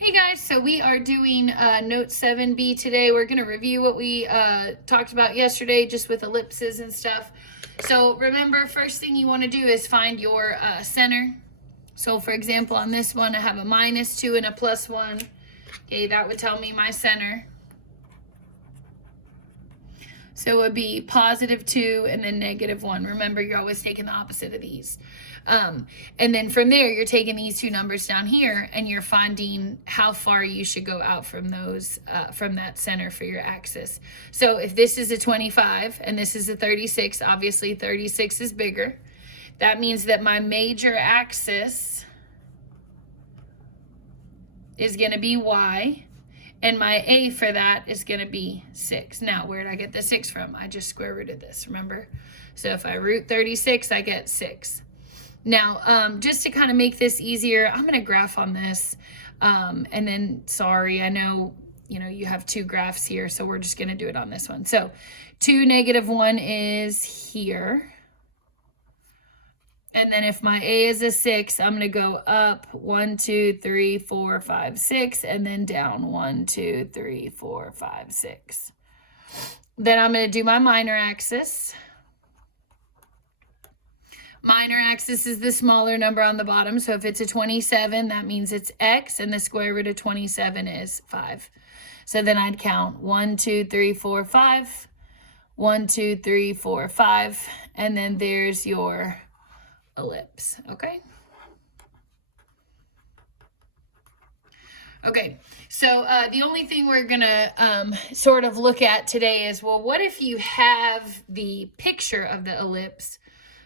Hey guys, so we are doing Note 7B today. We're going to review what we talked about yesterday just with ellipses and stuff. So remember, first thing you want to do is find your center. So for example, on this one, I have a -2 and a +1. Okay, that would tell me my center. So it would be +2 and then -1. Remember, you're always taking the opposite of these. And then from there, you're taking these two numbers down here and you're finding how far you should go out from those, from that center for your axis. So if this is a 25 and this is a 36, obviously 36 is bigger. That means that my major axis is going to be Y. And my A for that is going to be 6. Now, where did I get the 6 from? I just square rooted this, remember? So if I root 36, I get 6. Now, just to kind of make this easier, I'm going to graph on this. And then, sorry, I know, you have two graphs here, so we're just going to do it on this one. So 2, -1 is here. And then if my A is a 6, I'm going to go up 1, 2, 3, 4, 5, 6, and then down 1, 2, 3, 4, 5, 6. Then I'm going to do my minor axis. Minor axis is the smaller number on the bottom. So if it's a 27, that means it's X, and the square root of 27 is 5. So then I'd count 1, 2, 3, 4, 5, 1, 2, 3, 4, 5, and then there's your ellipse. Okay. Okay, so the only thing we're gonna sort of look at today is, well, what if you have the picture of the ellipse,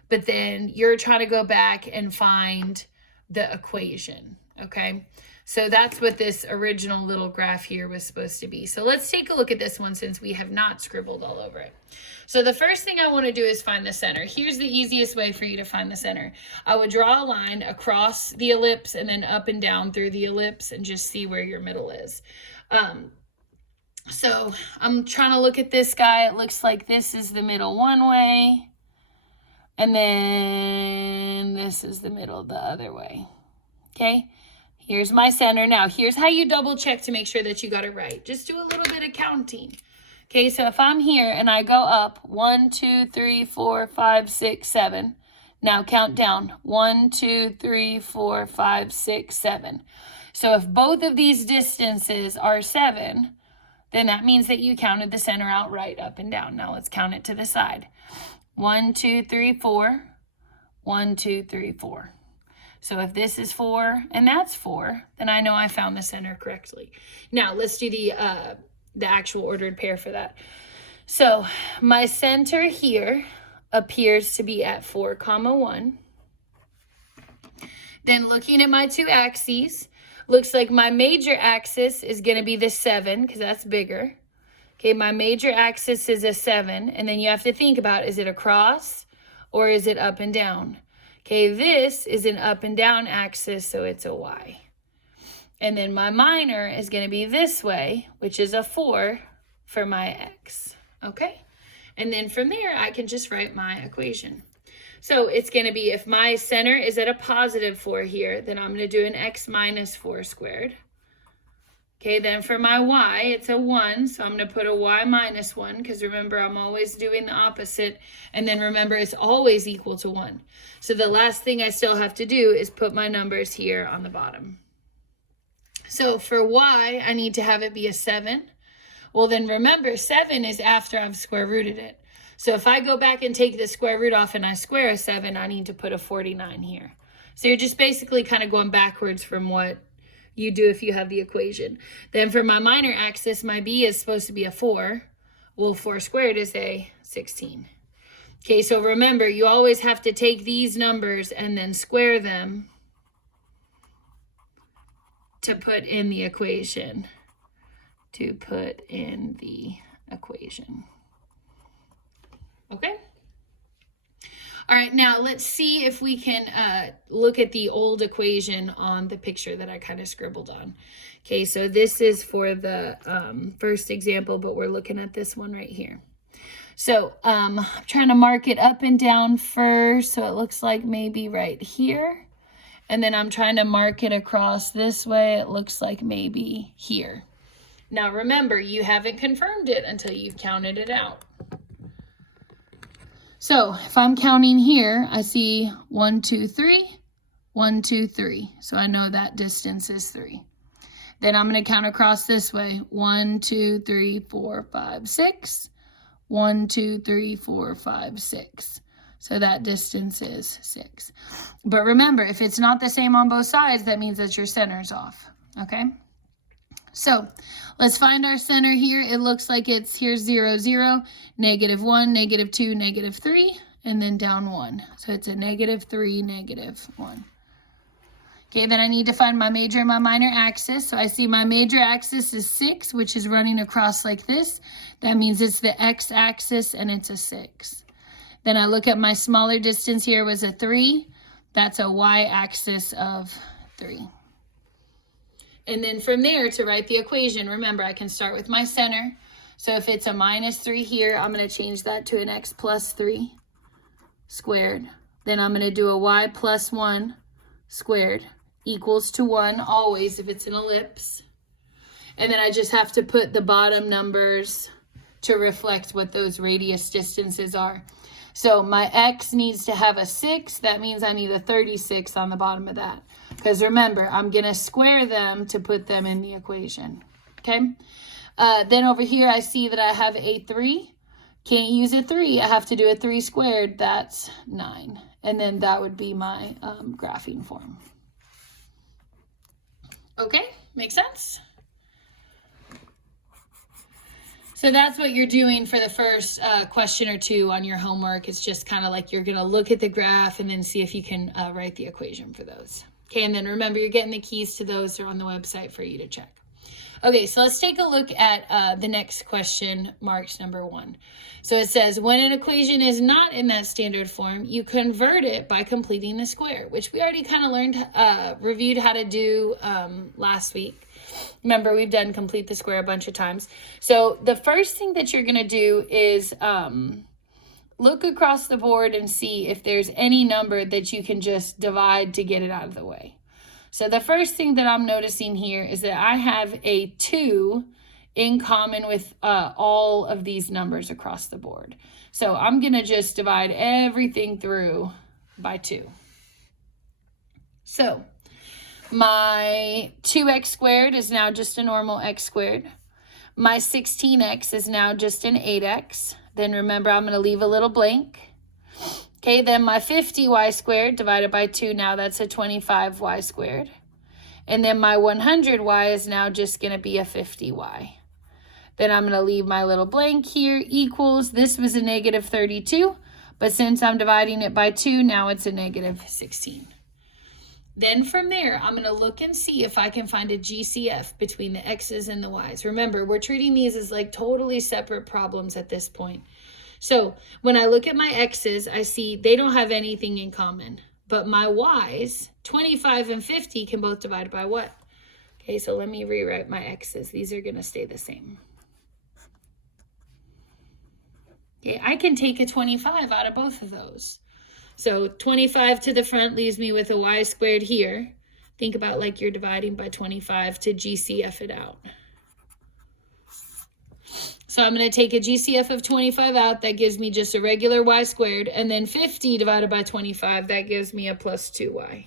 but then you're trying to go back and find the equation? Okay, so that's what this original little graph here was supposed to be. So let's take a look at this one since we have not scribbled all over it. So the first thing I want to do is find the center. Here's the easiest way for you to find the center. I would draw a line across the ellipse and then up and down through the ellipse and just see where your middle is. So I'm trying to look at this guy. It looks like this is the middle one way, and then this is the middle the other way. Okay, here's my center. Now, here's how you double check to make sure that you got it right. Just do a little bit of counting. Okay, so if I'm here and I go up 1, 2, 3, 4, 5, 6, 7. Now count down 1, 2, 3, 4, 5, 6, 7. So if both of these distances are 7, then that means that you counted the center out right, up and down. Now let's count it to the side. 1, 2, 3, 4. 1, 2, 3, 4. So if this is 4 and that's 4, then I know I found the center correctly. Now let's do the actual ordered pair for that. So my center here appears to be at 4, 1. Then looking at my two axes, looks like my major axis is going to be the 7 because that's bigger. Okay, my major axis is a 7, and then you have to think about, is it across or is it up and down? Okay, this is an up and down axis, so it's a Y. And then my minor is going to be this way, which is a 4 for my X. Okay? And then from there, I can just write my equation. So it's going to be, if my center is at a +4 here, then I'm going to do an X minus 4 squared. Okay, then for my Y, it's a 1, so I'm going to put a Y minus 1, because remember, I'm always doing the opposite. And then remember, it's always equal to 1. So the last thing I still have to do is put my numbers here on the bottom. So for Y, I need to have it be a 7. Well, then remember, 7 is after I've square rooted it. So if I go back and take the square root off and I square a 7, I need to put a 49 here. So you're just basically kind of going backwards from what you do if you have the equation. Then for my minor axis, my B is supposed to be a 4. Well, 4 squared is a 16. Okay, so remember, you always have to take these numbers and then square them to put in the equation. Okay? All right, now let's see if we can look at the old equation on the picture that I kind of scribbled on. Okay, so this is for the first example, but we're looking at this one right here. So I'm trying to mark it up and down first, so it looks like maybe right here. And then I'm trying to mark it across this way. It looks like maybe here. Now remember, you haven't confirmed it until you've counted it out. So if I'm counting here, I see 1, 2, 3, 1, 2, 3. So I know that distance is 3. Then I'm going to count across this way. 1, 2, 3, 4, 5, 6. 1, 2, 3, 4, 5, 6. So that distance is 6. But remember, if it's not the same on both sides, that means that your center's off. Okay? So let's find our center here. It looks like it's here 0, 0, negative 1, negative 2, negative 3, and then down 1. So it's a negative 3, negative 1. Okay, then I need to find my major and my minor axis. So I see my major axis is 6, which is running across like this. That means it's the x-axis and it's a 6. Then I look at my smaller distance here was a 3. That's a y-axis of 3. And then from there to write the equation, remember I can start with my center. So if it's a minus 3 here, I'm going to change that to an x plus 3 squared. Then I'm going to do a y plus 1 squared equals to 1 always if it's an ellipse. And then I just have to put the bottom numbers to reflect what those radius distances are. So my x needs to have a 6. That means I need a 36 on the bottom of that. Because remember, I'm going to square them to put them in the equation. Okay? Then over here, I see that I have a 3. Can't use a 3. I have to do a 3 squared. That's 9. And then that would be my graphing form. Okay? Makes sense? So that's what you're doing for the first question or two on your homework. It's just kind of like you're going to look at the graph and then see if you can write the equation for those. Okay, and then remember, you're getting the keys to those. They're on the website for you to check. Okay, so let's take a look at the next question, marked number 1. So it says, when an equation is not in that standard form, you convert it by completing the square, which we already kind of learned, reviewed how to do last week. Remember, we've done complete the square a bunch of times. So the first thing that you're going to do is look across the board and see if there's any number that you can just divide to get it out of the way. So the first thing that I'm noticing here is that I have a 2 in common with all of these numbers across the board. So I'm going to just divide everything through by 2. So my 2x squared is now just a normal x squared. My 16x is now just an 8x. Then remember, I'm going to leave a little blank. Okay, then my 50y squared divided by 2, now that's a 25y squared. And then my 100y is now just going to be a 50y. Then I'm going to leave my little blank here, equals, this was a negative 32, but since I'm dividing it by 2, now it's a negative 16. Then from there, I'm going to look and see if I can find a GCF between the x's and the y's. Remember, we're treating these as like totally separate problems at this point. So when I look at my x's, I see they don't have anything in common. But my y's, 25 and 50, can both divide by what? Okay, so let me rewrite my x's. These are going to stay the same. Okay, I can take a 25 out of both of those. So 25 to the front leaves me with a y squared here. Think about like you're dividing by 25 to GCF it out. So I'm going to take a GCF of 25 out. That gives me just a regular y squared. And then 50 divided by 25, that gives me a plus 2y.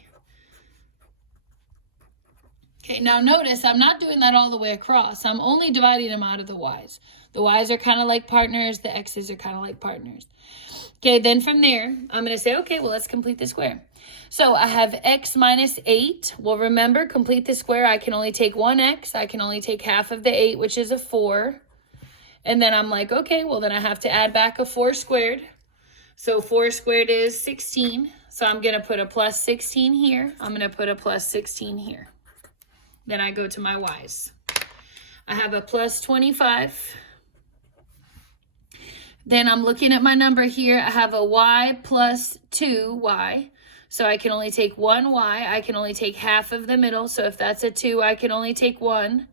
Okay, now notice I'm not doing that all the way across. I'm only dividing them out of the y's. The y's are kind of like partners. The x's are kind of like partners. Okay, then from there, I'm going to say, okay, well, let's complete the square. So I have x minus 8. Well, remember, complete the square. I can only take one x. I can only take half of the 8, which is a 4. And then I'm like, okay, well, then I have to add back a 4 squared. So 4 squared is 16. So I'm going to put a plus 16 here. I'm going to put a plus 16 here. Then I go to my y's. I have a plus 25. Then I'm looking at my number here. I have a y plus 2y. So I can only take one y. I can only take half of the middle. So if that's a 2, I can only take 1.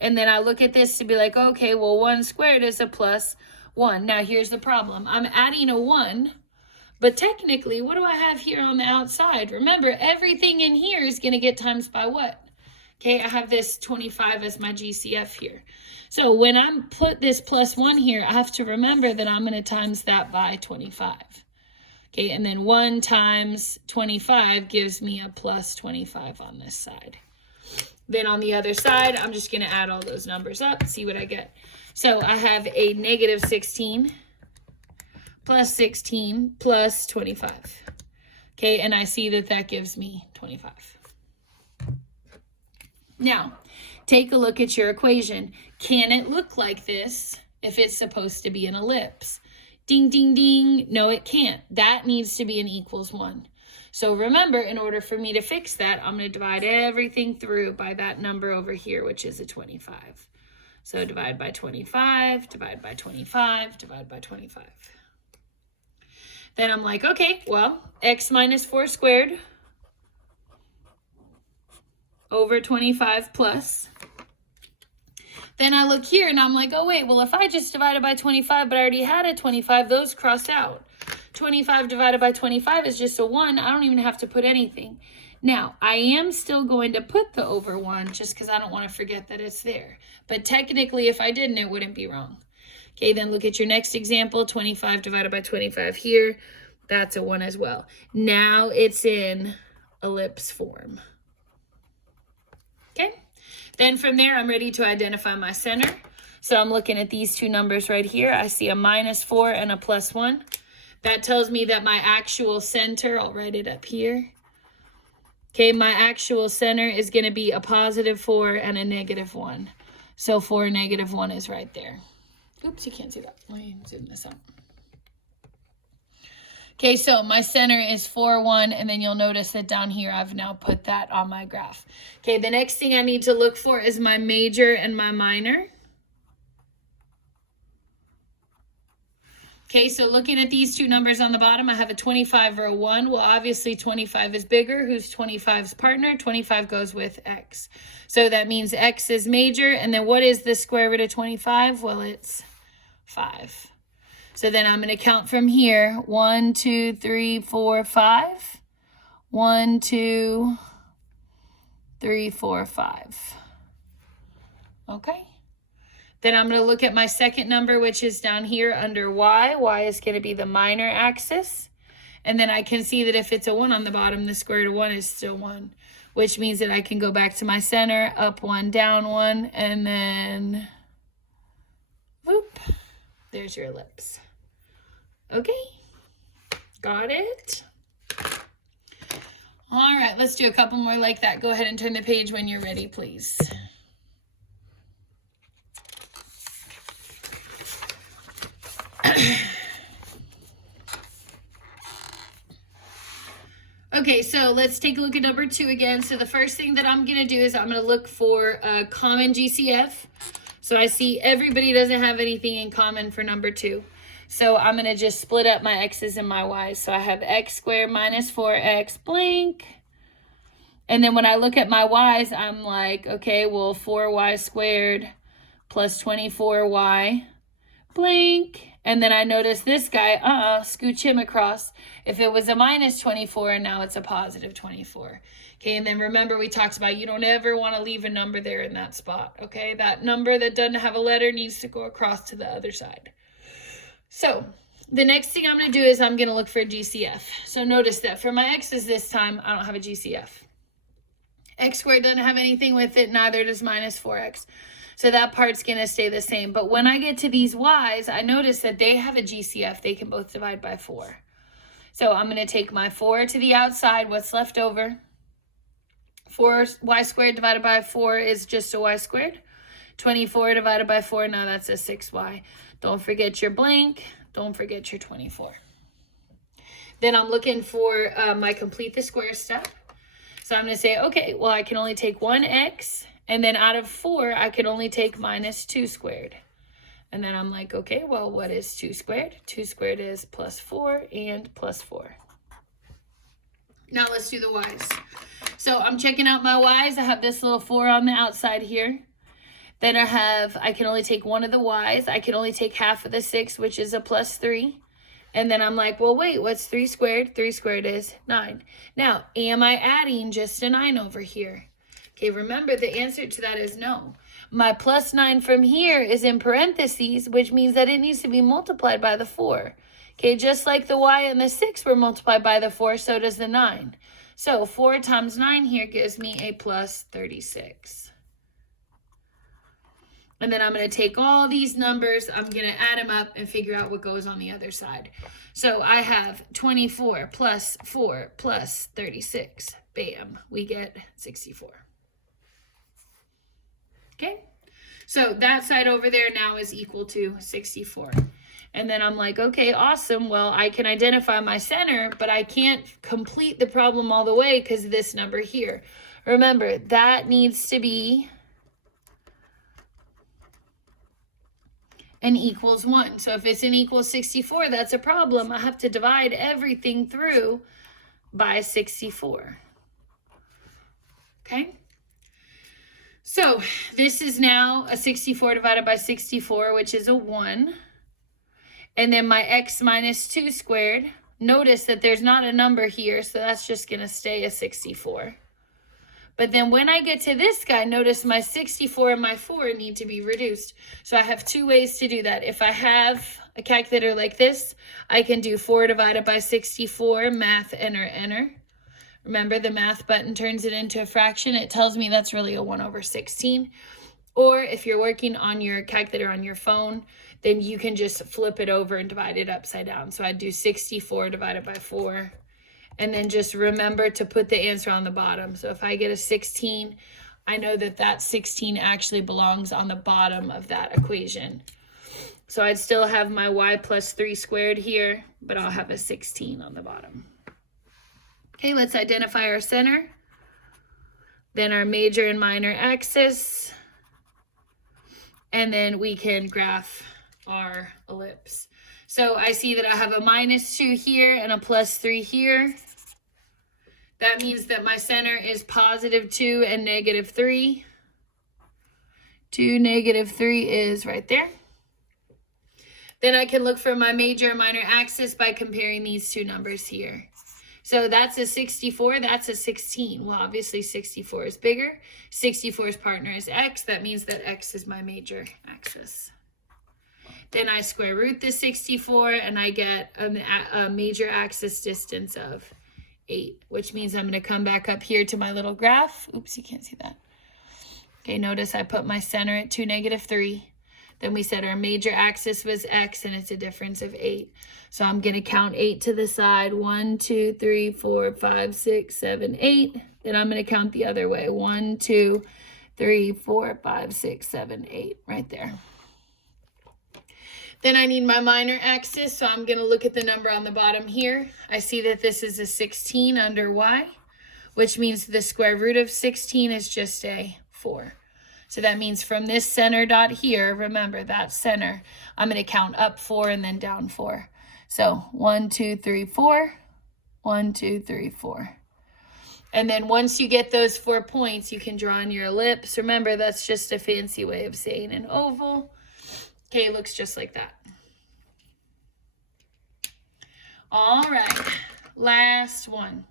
And then I look at this to be like, okay, well, 1 squared is a plus 1. Now, here's the problem. I'm adding a 1, But technically, what do I have here on the outside? Remember, everything in here is going to get times by what? Okay, I have this 25 as my GCF here. So when I put this plus 1 here, I have to remember that I'm going to times that by 25. Okay, and then 1 times 25 gives me a plus 25 on this side. Then on the other side, I'm just going to add all those numbers up, see what I get. So I have a negative 16 plus 16 plus 25. Okay, and I see that that gives me 25. Now, take a look at your equation. Can it look like this if it's supposed to be an ellipse? Ding, ding, ding. No, it can't. That needs to be an equals 1. So remember, in order for me to fix that, I'm going to divide everything through by that number over here, which is a 25. So divide by 25, divide by 25, divide by 25. Then I'm like, okay, well, x minus 4 squared over 25 plus. Then I look here and I'm like, oh wait, well if I just divided by 25, but I already had a 25, those cross out. 25 divided by 25 is just a 1. I don't even have to put anything. Now, I am still going to put the over 1 just because I don't want to forget that it's there. But technically, if I didn't, it wouldn't be wrong. Okay, then look at your next example, 25 divided by 25 here. That's a 1 as well. Now it's in ellipse form. Okay, then from there, I'm ready to identify my center. So I'm looking at these two numbers right here. I see a minus 4 and a plus 1. That tells me that my actual center, I'll write it up here. Okay, my actual center is going to be a positive 4 and a negative 1. So 4, negative 1 is right there. Oops, you can't see that. Let me zoom this out. Okay, so my center is 4, 1, and then you'll notice that down here I've now put that on my graph. Okay, the next thing I need to look for is my major and my minor. Okay, so looking at these two numbers on the bottom, I have a 25 or a 1. Well, obviously 25 is bigger. Who's 25's partner? 25 goes with x. So that means x is major. And then what is the square root of 25? Well, it's 5. So then I'm going to count from here. 1, 2, 3, 4, 5. 1, 2, 3, 4, 5. Okay. Then I'm going to look at my second number, which is down here under y. Y is going to be the minor axis. And then I can see that if it's a 1 on the bottom, the square root of 1 is still 1, which means that I can go back to my center, up 1, down 1, and then, whoop, there's your ellipse. Okay, got it? All right, let's do a couple more like that. Go ahead and turn the page when you're ready, please. Okay, so let's take a look at number 2 again. So the first thing that I'm going to do is I'm going to look for a common GCF. So I see everybody doesn't have anything in common for number 2. So I'm going to just split up my x's and my y's. So I have x squared minus 4x blank. And then when I look at my y's, I'm like, okay, well, 4y squared plus 24y blank. And then I notice this guy, scooch him across. If it was a minus 24, and now it's a positive 24. Okay, and then remember we talked about you don't ever want to leave a number there in that spot. Okay, that number that doesn't have a letter needs to go across to the other side. So the next thing I'm going to do is I'm going to look for a GCF. So notice that for my x's this time, I don't have a GCF. X squared doesn't have anything with it, neither does minus 4x. So that part's going to stay the same. But when I get to these y's, I notice that they have a GCF. They can both divide by 4. So I'm going to take my 4 to the outside. What's left over? 4y squared divided by 4 is just a y squared. 24 divided by 4, now that's a 6y. Don't forget your blank. Don't forget your 24. Then I'm looking for my complete the square step. So I'm going to say, okay, well, I can only take one x. And then out of 4, I could only take minus 2 squared. And then I'm like, okay, well, what is 2 squared? 2 squared is plus 4 and plus 4. Now let's do the y's. So I'm checking out my y's. I have this little 4 on the outside here. Then I can only take one of the y's. I can only take half of the 6, which is a plus 3. And then I'm like, well, wait, what's 3 squared? 3 squared is 9. Now, am I adding just a 9 over here? Okay, remember the answer to that is no. My plus 9 from here is in parentheses, which means that it needs to be multiplied by the 4. Okay, just like the y and the 6 were multiplied by the 4, so does the 9. So 4 times 9 here gives me a plus 36. And then I'm going to take all these numbers, I'm going to add them up and figure out what goes on the other side. So I have 24 plus 4 plus 36. Bam, we get 64. Okay, so that side over there now is equal to 64. And then I'm like, okay, awesome. Well, I can identify my center, but I can't complete the problem all the way because of this number here. Remember, that needs to be an equals 1. So if it's an equals 64, that's a problem. I have to divide everything through by 64. Okay? So this is now a 64 divided by 64, which is a 1. And then my x minus 2 squared. Notice that there's not a number here, so that's just going to stay a 64. But then when I get to this guy, notice my 64 and my 4 need to be reduced. So I have 2 ways to do that. If I have a calculator like this, I can do 4 divided by 64, math, enter, enter. Remember, the math button turns it into a fraction. It tells me that's really a 1 over 16. Or if you're working on your calculator on your phone, then you can just flip it over and divide it upside down. So I'd do 64 divided by 4. And then just remember to put the answer on the bottom. So if I get a 16, I know that that 16 actually belongs on the bottom of that equation. So I'd still have my y plus 3 squared here, but I'll have a 16 on the bottom. Okay, let's identify our center, then our major and minor axis, and then we can graph our ellipse. So I see that I have a minus 2 here and a plus 3 here. That means that my center is positive 2 and negative 3. 2, negative 3 is right there. Then I can look for my major and minor axis by comparing these two numbers here. So that's a 64, that's a 16. Well, obviously 64 is bigger. 64's partner is x. That means that x is my major axis. Then I square root the 64 and I get a major axis distance of 8, which means I'm going to come back up here to my little graph. Oops, you can't see that. Okay, notice I put my center at 2, negative 3. Then we said our major axis was x and it's a difference of 8. So I'm going to count 8 to the side. 1, 2, 3, 4, 5, 6, 7, 8. Then I'm going to count the other way. 1, 2, 3, 4, 5, 6, 7, 8. Right there. Then I need my minor axis, so I'm going to look at the number on the bottom here. I see that this is a 16 under y, which means the square root of 16 is just a 4. So that means from this center dot here, remember that center, I'm going to count up 4 and then down 4. So 1, 2, 3, 4, 1, 2, 3, 4. And then once you get those 4 points, you can draw in your ellipse. Remember, that's just a fancy way of saying an oval. Okay, it looks just like that. All right, last one.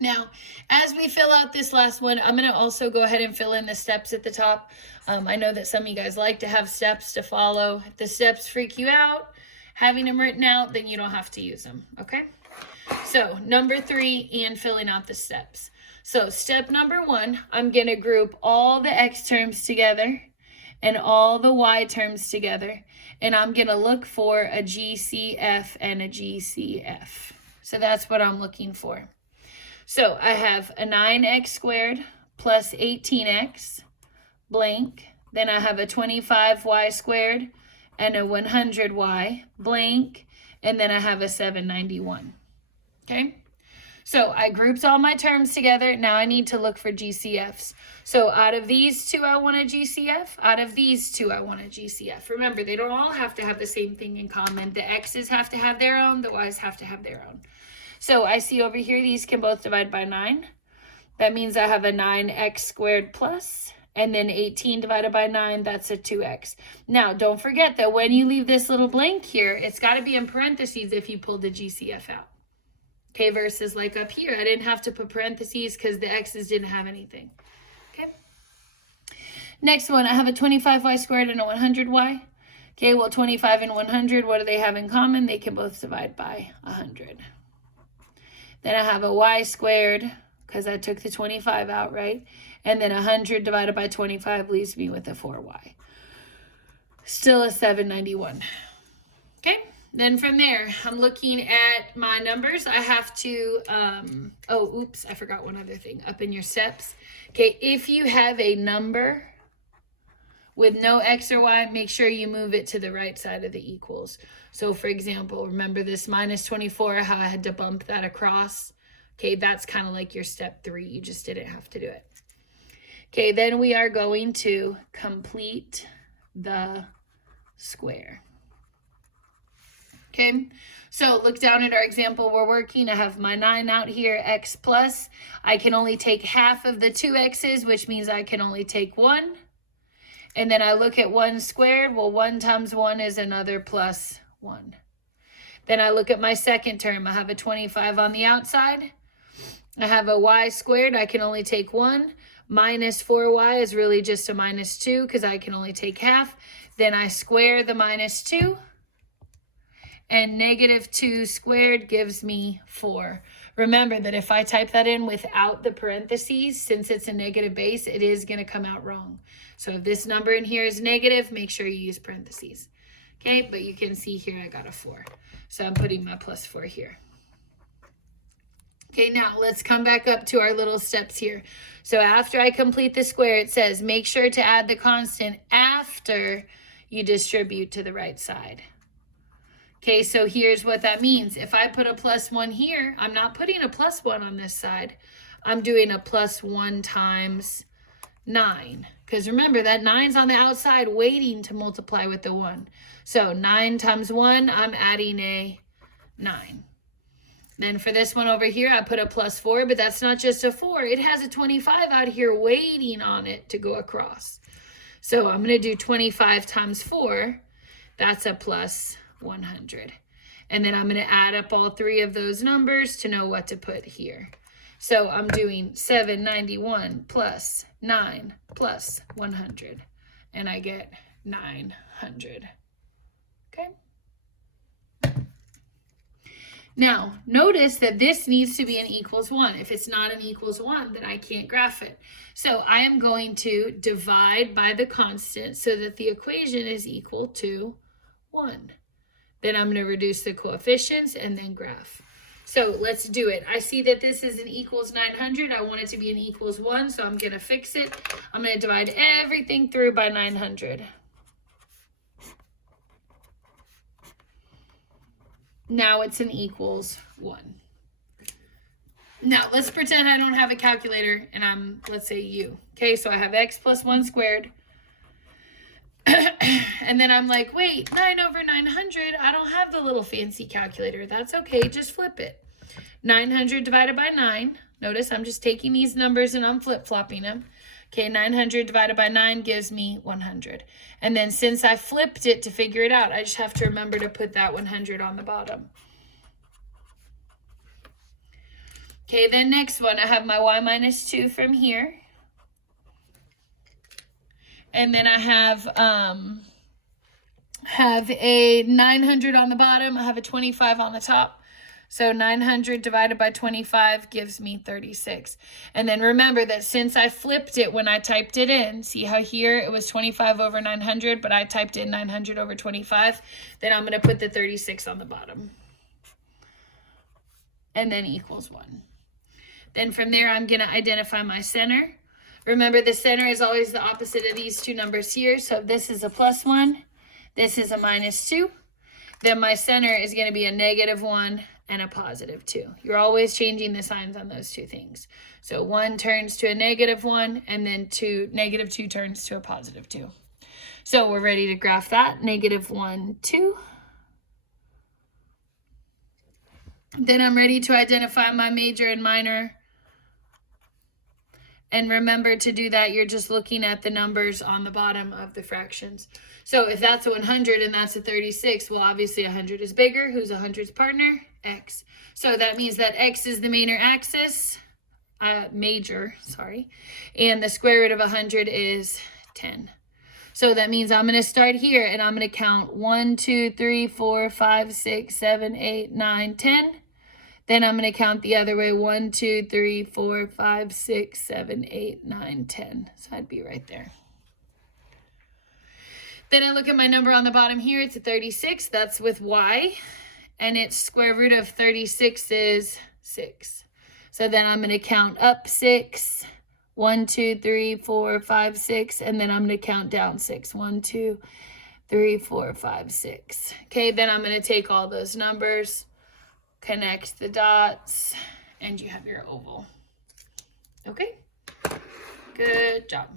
Now, as we fill out this last one, I'm going to also go ahead and fill in the steps at the top. I know that some of you guys like to have steps to follow. If the steps freak you out, having them written out, then you don't have to use them, okay? So, number 3, and filling out the steps. So, step number 1, I'm going to group all the x terms together and all the y terms together, and I'm going to look for a GCF and a GCF. So that's what I'm looking for. So I have a 9x squared plus 18x blank. Then I have a 25y squared and a 100y blank. And then I have a 791. Okay? So I grouped all my terms together. Now I need to look for GCFs. So out of these two, I want a GCF. Out of these two, I want a GCF. Remember, they don't all have to have the same thing in common. The x's have to have their own. The y's have to have their own. So I see over here, these can both divide by 9. That means I have a 9x squared plus And then 18 divided by 9, that's a 2x. Now, don't forget that when you leave this little blank here, it's got to be in parentheses if you pulled the GCF out. Okay, versus like up here, I didn't have to put parentheses because the x's didn't have anything. Okay. Next one, I have a 25y squared and a 100y. Okay, well, 25 and 100, what do they have in common? They can both divide by 100. Then I have a y squared, because I took the 25 out, right? And then 100 divided by 25 leaves me with a 4y. Still a 791. Okay, then from there, I'm looking at my numbers. I have to, oh, oops, I forgot one other thing. Up in your steps. Okay, if you have a number with no x or y, make sure you move it to the right side of the equals. So for example, remember this minus 24, how I had to bump that across? Okay, that's kind of like your step 3. You just didn't have to do it. Okay, then we are going to complete the square. Okay, so look down at our example we're working. I have my 9 out here, x plus. I can only take half of the 2 x's, which means I can only take 1. And then I look at 1 squared. Well, 1 times 1 is another plus 1. Then I look at my second term. I have a 25 on the outside. I have a y squared. I can only take 1. Minus 4y is really just a minus 2 because I can only take half. Then I square the minus 2. And negative 2 squared gives me 4. Remember that if I type that in without the parentheses, since it's a negative base, it is going to come out wrong. So if this number in here is negative, make sure you use parentheses. Okay, but you can see here I got a 4. So I'm putting my plus 4 here. Okay, now let's come back up to our little steps here. So after I complete the square, it says make sure to add the constant after you distribute to the right side. Okay, so here's what that means. If I put a plus 1 here, I'm not putting a plus 1 on this side. I'm doing a plus 1 times 9. Because remember, that 9's on the outside waiting to multiply with the 1. So 9 times 1, I'm adding a 9. Then for this one over here, I put a plus 4, but that's not just a 4. It has a 25 out here waiting on it to go across. So I'm going to do 25 times 4. That's a plus 100. And then I'm going to add up all 3 of those numbers to know what to put here. So I'm doing 791 plus 9 plus 100. And I get 900. Okay. Now, notice that this needs to be an equals 1. If it's not an equals 1, then I can't graph it. So I am going to divide by the constant so that the equation is equal to 1. Then I'm going to reduce the coefficients and then graph. So let's do it. I see that this is an equals 900. I want it to be an equals 1, so I'm going to fix it. I'm going to divide everything through by 900. Now it's an equals 1. Now let's pretend I don't have a calculator and I'm, let's say, u. Okay, so I have x plus 1 squared. And then I'm like, wait, 9 over 900, I don't have the little fancy calculator. That's okay, just flip it. 900 divided by 9. Notice I'm just taking these numbers and I'm flip-flopping them. Okay, 900 divided by 9 gives me 100. And then since I flipped it to figure it out, I just have to remember to put that 100 on the bottom. Okay, then next one, I have my y minus 2 from here. And then I have a 900 on the bottom. I have a 25 on the top. So 900 divided by 25 gives me 36. And then remember that since I flipped it when I typed it in, see how here it was 25 over 900, but I typed in 900 over 25, then I'm going to put the 36 on the bottom. And then equals 1. Then from there, I'm going to identify my center. Remember, the center is always the opposite of these two numbers here. So if this is a plus 1, this is a minus 2, then my center is going to be a negative 1 and a positive 2. You're always changing the signs on those two things. So 1 turns to a negative 1, and then negative 2 turns to a positive 2. So we're ready to graph that. Negative 1, 2. Then I'm ready to identify my major and minor. And remember to do that, you're just looking at the numbers on the bottom of the fractions. So if that's a 100 and that's a 36, well, obviously 100 is bigger. Who's 100's partner? X. So that means that X is the major axis, and the square root of 100 is 10. So that means I'm going to start here and I'm going to count 1, 2, 3, 4, 5, 6, 7, 8, 9, 10. Then I'm going to count the other way, 1, 2, 3, 4, 5, 6, 7, 8, 9, 10. So I'd be right there. Then I look at my number on the bottom here. It's a 36. That's with Y. And its square root of 36 is 6. So then I'm going to count up 6. 1, 2, 3, 4, 5, 6. And then I'm going to count down 6. 1, 2, 3, 4, 5, 6. Okay, then I'm going to take all those numbers, connect the dots, and you have your oval. Okay, good job.